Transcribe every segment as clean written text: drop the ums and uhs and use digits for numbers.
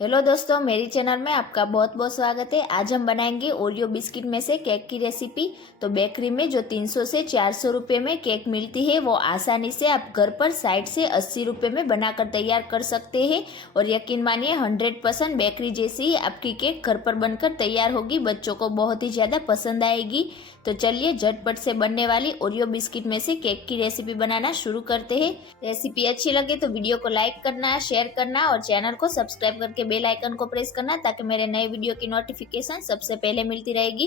Hello दोस्तों, मेरी channel में आपका बहुत बहुत स्वागत है। आज हम बनाएंगे ओरियो बिस्किट में से केक की रेसिपी। तो बेकरी में जो 300 से 400 रुपये में केक मिलती है वो आसानी से आप घर पर 60 से 80 रुपये में बनाकर तैयार कर सकते हैं। और यकीन मानिए 100% बेकरी जैसी ही आपकी केक घर पर बनकर तैयार होगी। बच्चों को बहुत ही ज़्यादा पसंद आएगी। तो चलिए झटपट से बनने वाली ओरियो बिस्किट में से केक की रेसिपी बनाना शुरू करते हैं। रेसिपी अच्छी लगे तो वीडियो को लाइक करना, शेयर करना और चैनल को सब्सक्राइब करके बेल आइकन को प्रेस करना ताकि मेरे नए वीडियो की नोटिफिकेशन सबसे पहले मिलती रहेगी।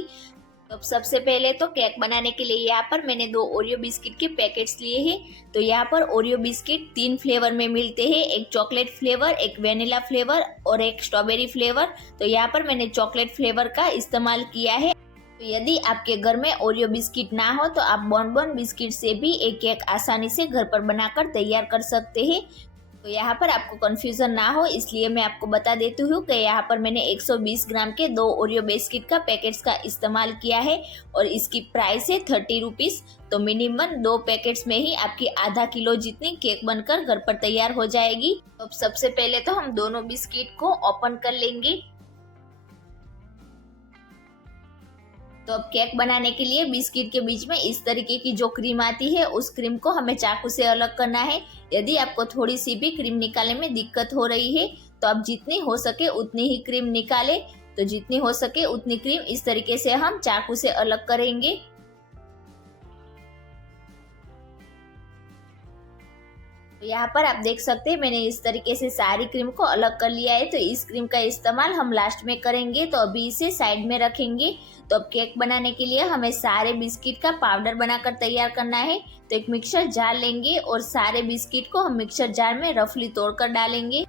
तो सबसे पहले तो केक बनाने के लिए यहाँ पर मैंने 2 ओरियो बिस्किट के पैकेट्स लिए हैं। तो यहाँ पर ओरियो बिस्किट 3 फ्लेवर में मिलते हैं, एक चॉकलेट फ्लेवर, एक वेनिला फ्लेवर और एक स्ट्रॉबेरी फ्लेवर। तो यहाँ पर मैंने चॉकलेट फ्लेवर का इस्तेमाल किया है। तो यदि आपके घर में ओरियो बिस्किट ना हो तो आप बॉनबॉन बिस्किट से भी एक केक आसानी से घर पर बनाकर तैयार कर सकते हैं। तो यहाँ पर आपको कंफ्यूजन ना हो इसलिए मैं आपको बता देती हूँ कि यहाँ पर मैंने 120 ग्राम के 2 ओरियो बिस्किट का पैकेट्स का इस्तेमाल किया है और इसकी प्राइस है 30 रुपीज़। तो मिनिमम 2 पैकेट्स में ही आपकी आधा किलो जितनी केक बनकर घर पर तैयार हो जाएगी। तो अब सबसे पहले तो हम दोनों बिस्किट को ओपन कर लेंगे। तो अब केक बनाने के लिए बिस्किट के बीच में इस तरीके की जो क्रीम आती है उस क्रीम को हमें चाकू से अलग करना है। यदि आपको थोड़ी सी भी क्रीम निकालने में दिक्कत हो रही है तो आप जितनी हो सके उतनी ही क्रीम निकालें। तो जितनी हो सके उतनी क्रीम इस तरीके से हम चाकू से अलग करेंगे। तो यहाँ पर आप देख सकते हैं मैंने इस तरीके से सारी क्रीम को अलग कर लिया है। तो इस क्रीम का इस्तेमाल हम लास्ट में करेंगे, तो अभी इसे साइड में रखेंगे। तो अब केक बनाने के लिए हमें सारे बिस्किट का पाउडर बनाकर तैयार करना है। तो एक मिक्सर जार लेंगे और सारे बिस्किट को हम मिक्सर जार में रफली तोड़कर डालेंगे।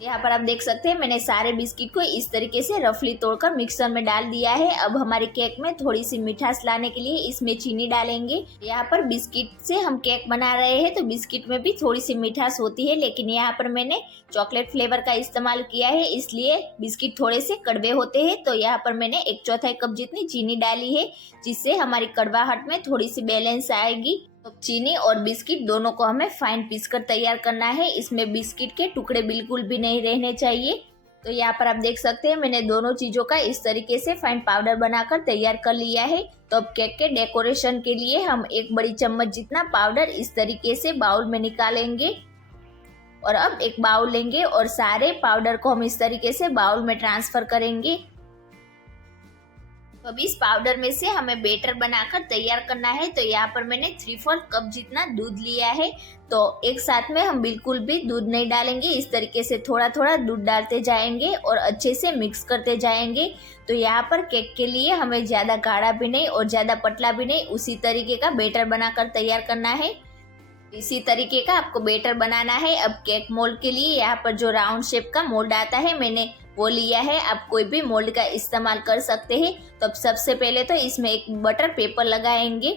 यहाँ पर आप देख सकते हैं मैंने सारे बिस्किट को इस तरीके से रफली तोड़कर मिक्सर में डाल दिया है। अब हमारे केक में थोड़ी सी मिठास लाने के लिए इसमें चीनी डालेंगे। यहाँ पर बिस्किट से हम केक बना रहे हैं तो बिस्किट में भी थोड़ी सी मिठास होती है, लेकिन यहाँ पर मैंने चॉकलेट फ्लेवर का इस्तेमाल किया है इसलिए बिस्किट थोड़े से कड़वे होते हैं। तो यहाँ पर मैंने 1/4 कप जितनी चीनी डाली है जिससे हमारी कड़वाहट में थोड़ी सी बैलेंस आएगी। तो चीनी और बिस्किट दोनों को हमें फाइन पीस कर तैयार करना है। इसमें बिस्किट के टुकड़े बिल्कुल भी नहीं रहने चाहिए। तो यहाँ पर आप देख सकते हैं मैंने दोनों चीजों का इस तरीके से फाइन पाउडर बनाकर तैयार कर लिया है। तो अब केक के डेकोरेशन के लिए हम 1 बड़ी चम्मच जितना पाउडर इस तरीके से बाउल में निकालेंगे। और अब एक बाउल लेंगे और सारे पाउडर को हम इस तरीके से बाउल में ट्रांसफर करेंगे। तो अब इस पाउडर में से हमें बेटर बनाकर तैयार करना है। तो यहाँ पर मैंने 3/4 कप जितना दूध लिया है। तो एक साथ में हम बिल्कुल भी दूध नहीं डालेंगे, इस तरीके से थोड़ा थोड़ा दूध डालते जाएंगे और अच्छे से मिक्स करते जाएंगे। तो यहाँ पर केक के लिए हमें ज़्यादा गाढ़ा भी नहीं और ज़्यादा पतला भी नहीं, उसी तरीके का बेटर बनाकर तैयार करना है। इसी तरीके का आपको बेटर बनाना है। अब केक मोल्ड के लिए यहाँ पर जो राउंड शेप का मोल्ड आता है मैंने वो लिया है। आप कोई भी मोल्ड का इस्तेमाल कर सकते हैं। तो अब सबसे पहले तो इसमें एक बटर पेपर लगाएंगे।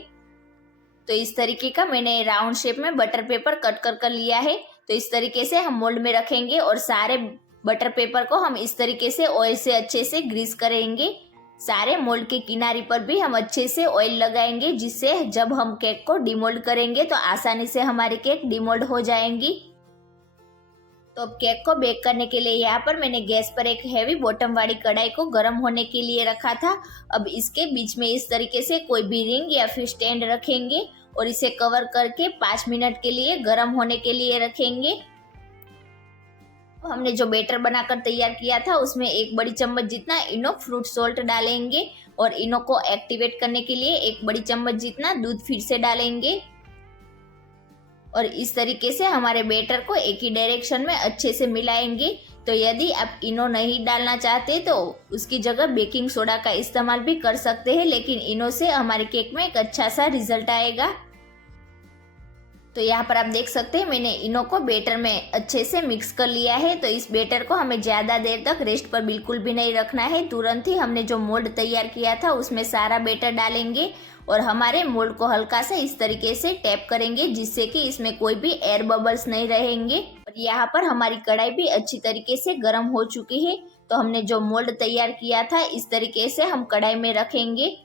तो इस तरीके का मैंने राउंड शेप में बटर पेपर कट कर लिया है। तो इस तरीके से हम मोल्ड में रखेंगे और सारे बटर पेपर को हम इस तरीके से ऑयल से अच्छे से ग्रीस करेंगे। सारे मोल्ड के किनारे पर भी हम अच्छे से ऑयल लगाएंगे जिससे जब हम केक को डिमोल्ड करेंगे तो आसानी से हमारी केक डिमोल्ड हो जाएंगी। तो अब केक को बेक करने के लिए यहाँ पर मैंने गैस पर एक हैवी बॉटम वाली कढ़ाई को गर्म होने के लिए रखा था। अब इसके बीच में इस तरीके से कोई भी रिंग या फिर स्टैंड रखेंगे और इसे कवर करके 5 मिनट के लिए गर्म होने के लिए रखेंगे। हमने जो बेटर बनाकर तैयार किया था उसमें 1 बड़ी चम्मच जितना इनो फ्रूट सॉल्ट डालेंगे और इनो को एक्टिवेट करने के लिए 1 बड़ी चम्मच जितना दूध फिर से डालेंगे। और इस तरीके से हमारे बेटर को एक ही डायरेक्शन में अच्छे से मिलाएंगे। तो यदि आप इनो नहीं डालना चाहते तो उसकी जगह बेकिंग सोडा का इस्तेमाल भी कर सकते हैं, लेकिन इनो से हमारे केक में एक अच्छा सा रिजल्ट आएगा। तो यहाँ पर आप देख सकते हैं मैंने इनो को बेटर में अच्छे से मिक्स कर लिया है। तो इस बेटर को हमें ज़्यादा देर तक रेस्ट पर बिल्कुल भी नहीं रखना है। तुरंत ही हमने जो मोल्ड तैयार किया था उसमें सारा बेटर डालेंगे और हमारे मोल्ड को हल्का सा इस तरीके से टैप करेंगे जिससे कि इसमें कोई भी एयर बबल्स नहीं रहेंगे। और यहाँ पर हमारी कढ़ाई भी अच्छी तरीके से गर्म हो चुकी है। तो हमने जो मोल्ड तैयार किया था इस तरीके से हम कढ़ाई में रखेंगे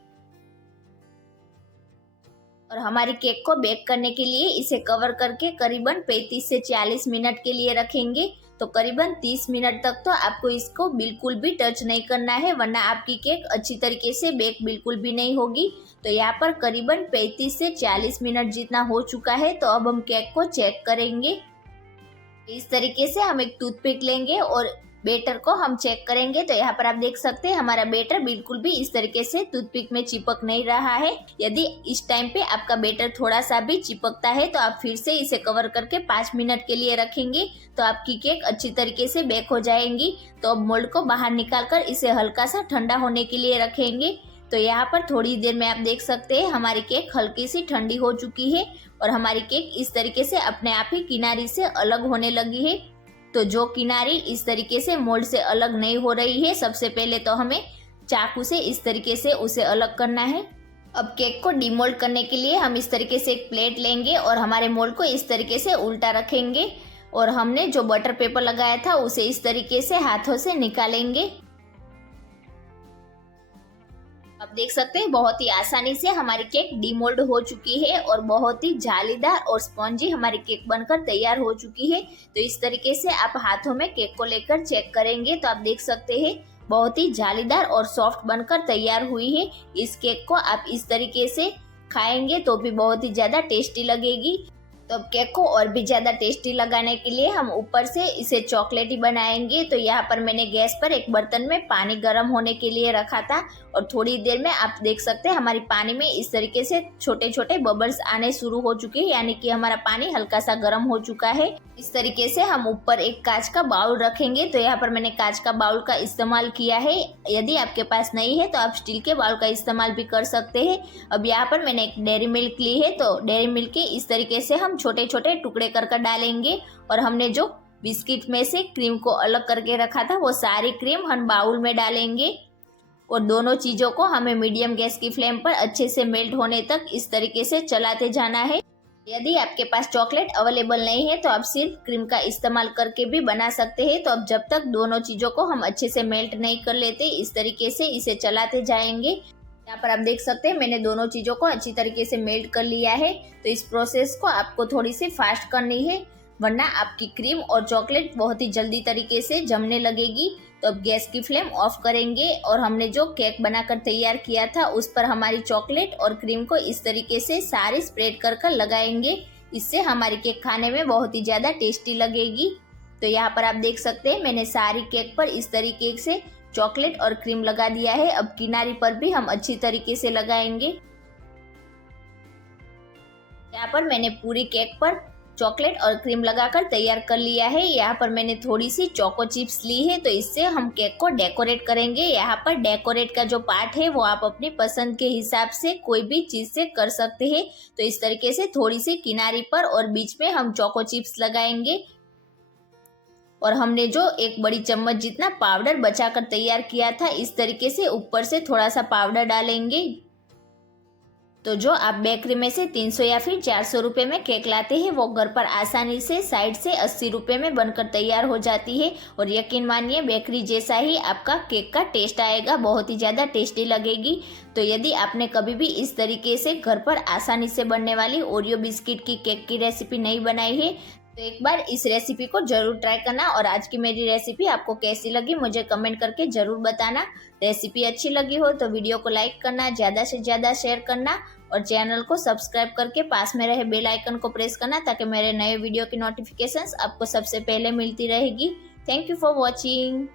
और हमारी केक को बेक करने के लिए इसे कवर करके करीबन 35 से 40 मिनट के लिए रखेंगे। तो करीबन 30 मिनट तक तो आपको इसको बिल्कुल भी टच नहीं करना है, वरना आपकी केक अच्छी तरीके से बेक बिल्कुल भी नहीं होगी। तो यहाँ पर करीबन 35 से 40 मिनट जितना हो चुका है। तो अब हम केक को चेक करेंगे। इस तरीके से हम एक टूथपिक लेंगे और बेटर को हम चेक करेंगे। तो यहाँ पर आप देख सकते हैं हमारा बेटर बिल्कुल भी इस तरीके से टूथपिक में चिपक नहीं रहा है। यदि इस टाइम पे आपका बेटर थोड़ा सा भी चिपकता है तो आप फिर से इसे कवर करके 5 मिनट के लिए रखेंगे, तो आपकी केक अच्छी तरीके से बेक हो जाएंगी। तो अब मोल्ड को बाहर निकालकर इसे हल्का सा ठंडा होने के लिए रखेंगे। तो यहाँ पर थोड़ी देर में आप देख सकते हैं हमारी केक हल्की सी ठंडी हो चुकी है और हमारी केक इस तरीके से अपने आप ही किनारी से अलग होने लगी है। तो जो किनारी इस तरीके से मोल्ड से अलग नहीं हो रही है, सबसे पहले तो हमें चाकू से इस तरीके से उसे अलग करना है। अब केक को डीमोल्ड करने के लिए हम इस तरीके से एक प्लेट लेंगे और हमारे मोल्ड को इस तरीके से उल्टा रखेंगे और हमने जो बटर पेपर लगाया था उसे इस तरीके से हाथों से निकालेंगे। अब देख सकते हैं बहुत ही आसानी से हमारी केक डीमोल्ड हो चुकी है और बहुत ही जालीदार और स्पॉन्जी हमारी केक बनकर तैयार हो चुकी है। तो इस तरीके से आप हाथों में केक को लेकर चेक करेंगे तो आप देख सकते हैं बहुत ही जालीदार और सॉफ्ट बनकर तैयार हुई है। इस केक को आप इस तरीके से खाएंगे तो भी बहुत ही ज्यादा टेस्टी लगेगी। तो अब केक को और भी ज़्यादा टेस्टी लगाने के लिए हम ऊपर से इसे चॉकलेटी बनाएंगे। तो यहाँ पर मैंने गैस पर एक बर्तन में पानी गर्म होने के लिए रखा था और थोड़ी देर में आप देख सकते हैं हमारी पानी में इस तरीके से छोटे छोटे बबल्स आने शुरू हो चुके हैं, यानी कि हमारा पानी हल्का सा गर्म हो चुका है। इस तरीके से हम ऊपर एक कांच का बाउल रखेंगे। तो यहाँ पर मैंने कांच का बाउल का इस्तेमाल किया है। यदि आपके पास नहीं है तो आप स्टील के बाउल का इस्तेमाल भी कर सकते हैं। अब यहाँ पर मैंने एक डेयरी मिल्क ली है, तो डेयरी मिल्क के इस तरीके से हम छोटे छोटे टुकड़े कर डालेंगे और हमने जो बिस्किट में से क्रीम को अलग करके रखा था वो सारी क्रीम हम बाउल में डालेंगे और दोनों चीज़ों को हमें मीडियम गैस की फ्लेम पर अच्छे से मेल्ट होने तक इस तरीके से चलाते जाना है। यदि आपके पास चॉकलेट अवेलेबल नहीं है तो आप सिर्फ क्रीम का इस्तेमाल करके भी बना सकते हैं। तो अब जब तक दोनों चीज़ों को हम अच्छे से मेल्ट नहीं कर लेते इस तरीके से इसे चलाते जाएंगे। यहाँ पर आप देख सकते हैं मैंने दोनों चीज़ों को अच्छी तरीके से मेल्ट कर लिया है। तो इस प्रोसेस को आपको थोड़ी सी फास्ट करनी है, वरना आपकी क्रीम और चॉकलेट बहुत ही जल्दी तरीके से जमने लगेगी। तो अब गैस की फ्लेम ऑफ करेंगे और हमने जो केक बनाकर तैयार किया था उस पर हमारी चॉकलेट और क्रीम को इस तरीके से सारी स्प्रेड कर लगाएंगे। इससे हमारी केक खाने में बहुत ही ज़्यादा टेस्टी लगेगी। तो यहाँ पर आप देख सकते हैं मैंने सारी केक पर इस तरीके से चॉकलेट और क्रीम लगा दिया है। अब किनारी पर भी हम अच्छी तरीके से लगाएंगे। यहाँ पर मैंने पूरी केक पर चॉकलेट और क्रीम लगाकर तैयार कर लिया है। यहाँ पर मैंने थोड़ी सी चोको चिप्स ली है, तो इससे हम केक को डेकोरेट करेंगे। यहाँ पर डेकोरेट का जो पार्ट है वो आप अपनी पसंद के हिसाब से कोई भी चीज़ से कर सकते हैं। तो इस तरीके से थोड़ी सी किनारी पर और बीच में हम चोको चिप्स लगाएंगे और हमने जो एक बड़ी चम्मच जितना पाउडर बचाकर तैयार किया था इस तरीके से ऊपर से थोड़ा सा पाउडर डालेंगे। तो जो आप बेकरी में से 300 या फिर 400 रुपये में केक लाते हैं वो घर पर आसानी से साइड से 80 रुपये में बनकर तैयार हो जाती है और यकीन मानिए बेकरी जैसा ही आपका केक का टेस्ट आएगा, बहुत ही ज़्यादा टेस्टी लगेगी। तो यदि आपने कभी भी इस तरीके से घर पर आसानी से बनने वाली ओरियो बिस्किट की केक की रेसिपी नहीं बनाई है तो एक बार इस रेसिपी को जरूर ट्राई करना। और आज की मेरी रेसिपी आपको कैसी लगी मुझे कमेंट करके ज़रूर बताना। रेसिपी अच्छी लगी हो तो वीडियो को लाइक करना, ज़्यादा से ज़्यादा शेयर करना और चैनल को सब्सक्राइब करके पास में रहे बेल आइकन को प्रेस करना ताकि मेरे नए वीडियो की नोटिफिकेशंस आपको सबसे पहले मिलती रहेगी। Thank you for watching.